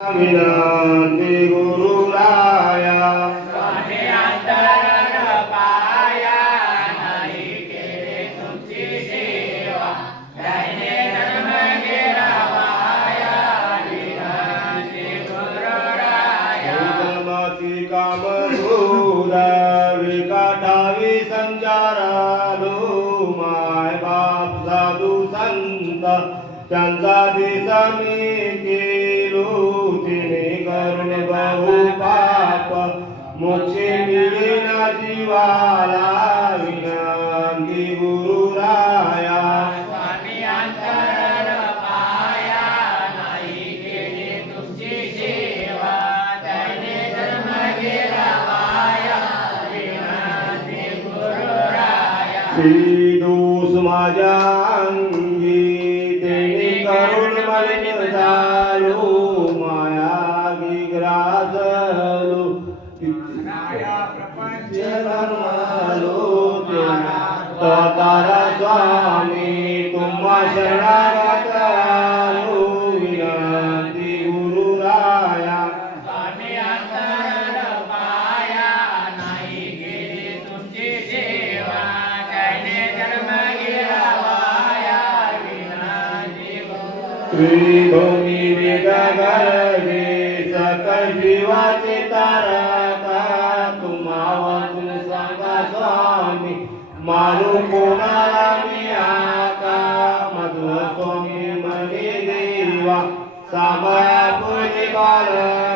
विनंती गुरुराया स्वामी अंतरण पाया नाही केले तुमची सेवा त्याने जन्म गिरावाया विनंती गुरुराया जन्माची कामधुरा विकाठावी संचारालो माय बाप साधू संत त्यांचा दिसा मी केलो तिने करून बहु पाप मोक्षे मिळेना जीवाला विनंती गुरुराया स्वामी अंतरण पाया नाही केली तुमची सेवा त्याने जन्म गिरावाया विनंती गुरुराया श्री दोष माझ्या अंगी तेने करून मलिन झालो माया ग्रासलो प्रपंच धर्मालो तारा स्वामी तुम्हा शरणागत आलो विनंती गुरुराया स्वामी अंतरण पाया नाही केली तुमची सेवा त्याने जन्म गिरावाया विनंती त्रिभुवनी वेगळे सकल जीवाचे तारका तुम्हा वाचून सांगा स्वामी मारू कोणाला मी आका मधुर स्वामी मनी देवा सामाया पुढे बालक